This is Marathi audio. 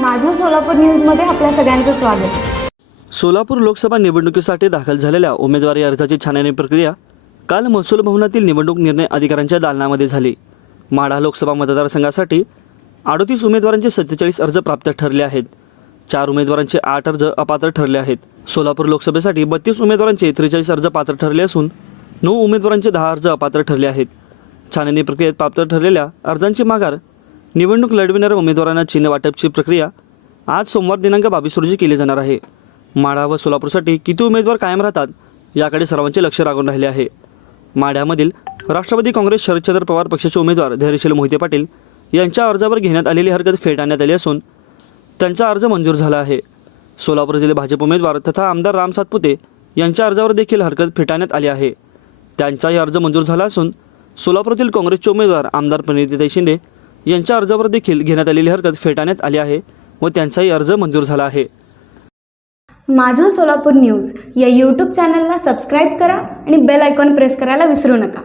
माझं सोलापूर न्यूजमध्ये आपल्या सगळ्यांचं स्वागत. सोलापूर लोकसभा निवडणुकीसाठी दाखल झालेल्या उमेदवारी अर्जाची छाननी प्रक्रिया काल महसूल भवनातील निवडणूक निर्णय अधिकाऱ्यांच्या दालनामध्ये झाली. माढा लोकसभा मतदारसंघासाठी अडतीस उमेदवारांचे सत्तेचाळीस अर्ज प्राप्त ठरले आहेत. चार उमेदवारांचे आठ अर्ज अपात्र ठरले आहेत. सोलापूर लोकसभेसाठी बत्तीस उमेदवारांचे त्रेचाळीस अर्ज पात्र ठरले असून नऊ उमेदवारांचे दहा अर्ज अपात्र ठरले आहेत. छाननी प्रक्रियेत प्राप्त ठरलेल्या अर्जांची माघार निवडणूक लढविणाऱ्या उमेदवारांना चिन्ह वाटपची प्रक्रिया आज सोमवार दिनांक बावीस रोजी केली जाणार आहे. माढा व सोलापूरसाठी किती उमेदवार कायम राहतात याकडे सर्वांचे लक्ष लागून राहिले आहे. माढ्यामधील राष्ट्रवादी काँग्रेस शरदचंद्र पवार पक्षाचे उमेदवार धैर्यशील मोहिते पाटील यांच्या अर्जावर घेण्यात आलेली हरकत फेटाळण्यात आली असून त्यांचा अर्ज मंजूर झाला आहे. सोलापूरातील भाजप उमेदवार तथा आमदार राम सातपुते यांच्या अर्जावर देखील हरकत फेटाळण्यात आली आहे. त्यांचाही अर्ज मंजूर झाला असून सोलापूरातील काँग्रेसचे उमेदवार आमदार प्रणितीताई शिंदे यांच्या अर्जावर देखील घेण्यात आलेली हरकत फेटाळण्यात आली आहे व त्यांचाही अर्ज मंजूर झाला आहे. माझं सोलापूर न्यूज या यूट्यूब चॅनलला सबस्क्राईब करा आणि बेल आयकॉन प्रेस करायला विसरू नका.